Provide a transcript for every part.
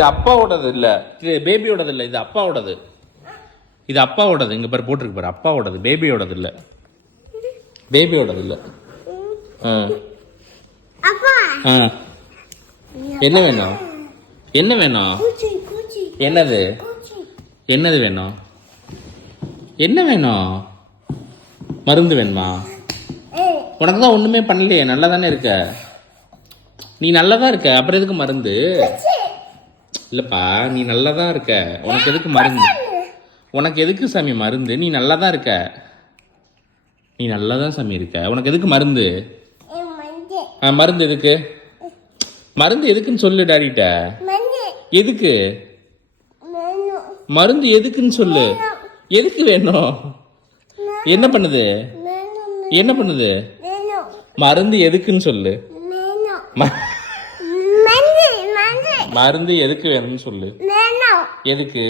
இது அப்பாவோடது இல்ல, இது பேபியோடது இல்ல, இது அப்பாவோடது. இது அப்பாவோடது. இங்க பாரு போட்டிருக்கு பாரு, அப்பாவோடது, பேபியோடது இல்ல. பேபியோடது இல்ல. என்ன வேணும்? என்ன வேணும்? என்னது? என்னது வேணும்? என்ன வேணும்? மருந்து வேணுமா? உனக்கு தான் ஒண்ணுமே பண்ணலையே, நல்லா தானே இருக்க நீ. நல்லா தான் இருக்க, அப்புறம் எதுக்கு மருந்து? இல்லப்பா, நீ நல்லா தான் இருக்க, உனக்கு எதுக்கு மருந்து? உனக்கு எதுக்கு சாமி மருந்து? நீ நல்லா தான் இருக்க, நீ நல்லா தான் சாமி இருக்க, உனக்கு எதுக்கு மருந்து? மருந்து எதுக்கு? மருந்து எதுக்குன்னு சொல்லு டாடிட்ட. எதுக்கு மருந்து? எதுக்குன்னு சொல்லு. எதுக்கு வேணும்? என்ன பண்ணுது? என்ன பண்ணுது? மருந்து எதுக்குன்னு சொல்லு. மருந்து எதுக்கு வேணும்னு சொல்லு. எதுக்கு?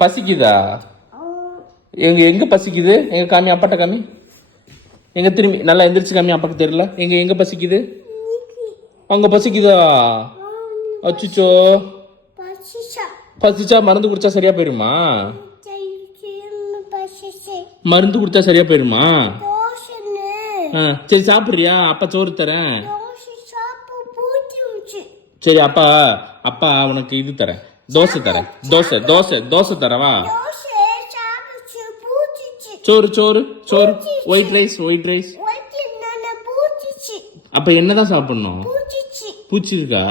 பசிக்குதா? எங்க பசிக்குது? எங்க காமி, அப்பாட்ட காமி. எங்க திரும்பி நல்லா எந்திரிச்சு காமி, அப்பாக்கு தெரியல. எங்க பசிக்குது? அங்க பசிக்குதா? அச்சுச்சோ, பசிச்சா மருந்து குடிச்சா சரியா போயிருமா? மருந்து குடிச்சா சரியா போயிருமா? சரி சாப்பிடுறியா? அப்பா சோறு தரேன். சரி அப்பா, அப்பா உனக்கு இது தரேன், தோசை தரேன். தோசை தோசை தோசை தரவா? சோறு சோறு சோறு, ஒயிட் ரைஸ் ஒயிட் ரைஸ். அப்ப என்னதான் சாப்பிடணும்? பூச்சி இருக்கா?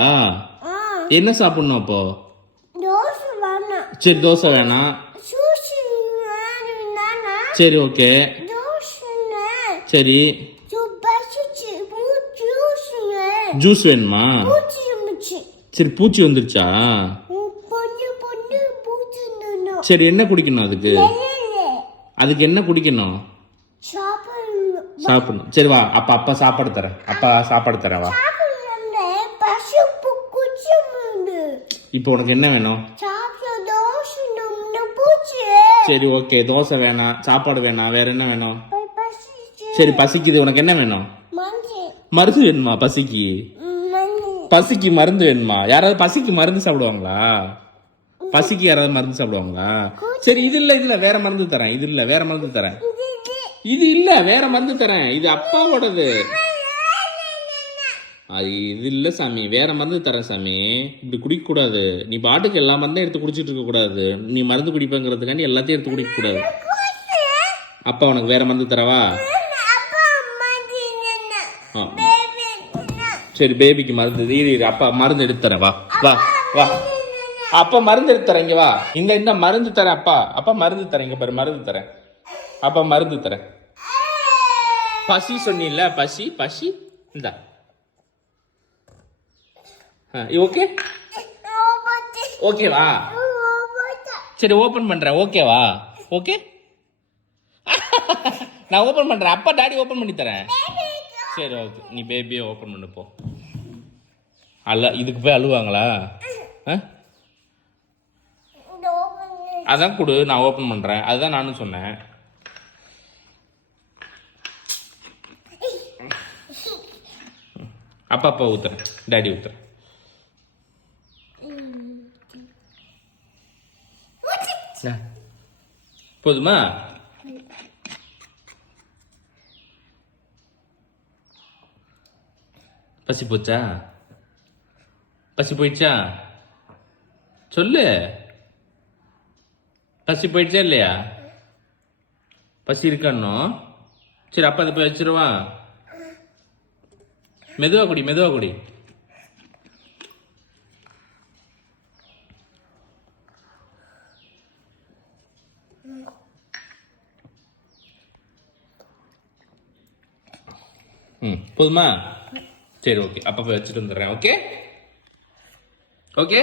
என்ன சாப்பிடணும் அப்போ? சரி தோசை வேணாம். சரி ஓகே. சரி ஜூஸ் வேணுமா? சரி பூச்சி வந்துருச்சா? சரி என்ன குடிக்கணும் அதுக்கு? அதுக்கு என்ன குடிக்கணும்? சாப்பிடணும். சரி வா, அப்பா சாப்பாடு தரேன். அப்பா சாப்பாடு தரேன் வா. இப்போ உனக்கு என்ன வேணும்? சரி ஓகே, தோசை வேணாம், சாப்பாடு வேணாம், வேற என்ன வேணும்? சரி பசிக்குது, உனக்கு என்ன வேணும்? மருந்து வேணுமா? பசிக்கு பசிக்கு மருந்து வேணுமா? யாராவது பசிக்கு மருந்து சாப்பிடுவாங்களா? பசிக்கு யாராவது மருந்து சாப்பிடுவாங்களா? சரி இது இல்ல வேற மருந்து தரேன். இது இல்ல வேற மருந்து தரேன். இது இல்ல வேற மருந்து தரேன். இது அப்பாவோடது. இது இல்ல சாமி, வேற மருந்து தரேன் சாமி. இப்படி குடிக்க கூடாது. நீ பாட்டுக்கு எல்லா மருந்தும் எடுத்து குடிச்சிட்டு இருக்க கூடாது. நீ மருந்து குடிப்பங்கிறதுக்காண்டி எல்லாத்தையும் எடுத்து குடிக்க கூடாது. அப்பா உனக்கு வேற மருந்து தரவா? சரி பேபிக்கு மருந்து அப்பா மருந்து எடுத்து தரேன். வா வா வா, அப்பா மருந்து எடுத்து தரேன். இங்க வா, இந்த மருந்து தரேன். அப்பா மருந்து தரேன். இங்க பாரு மருந்து தரேன். அப்பா மருந்து தரேன். பசி சொன்னில்ல, பசி பசி இந்த ஓகே ஓகேவா? சரி ஓபன் பண்றேன். ஓகேவா? ஓகே நான் ஓபன் பண்றேன். அப்பா டாடி ஓபன் பண்ணி தரேன். சரி ஓகே, நீ பேபியை ஓபன் பண்ணு போ. இதுக்கு போய் அழுவாங்களா? அதான் கொடு, நான் ஓபன் பண்றேன். அதுதான் நானும் சொன்னேன். அப்பா ஊத்துறேன், டாடி ஊத்துறேன். போதுமா? பசி போச்சா? பசி போயிடுச்சா? சொல்லு, பசி போயிடுச்சா இல்லையா? பசி இருக்கானோ? சரி அப்பா அதை போய் வச்சிருவா. மெதுவா குடி, மெதுவா குடி. போதுமா? சரி ஓகே, அப்பா போய் வச்சுட்டு வந்துடுறேன். Okay okay.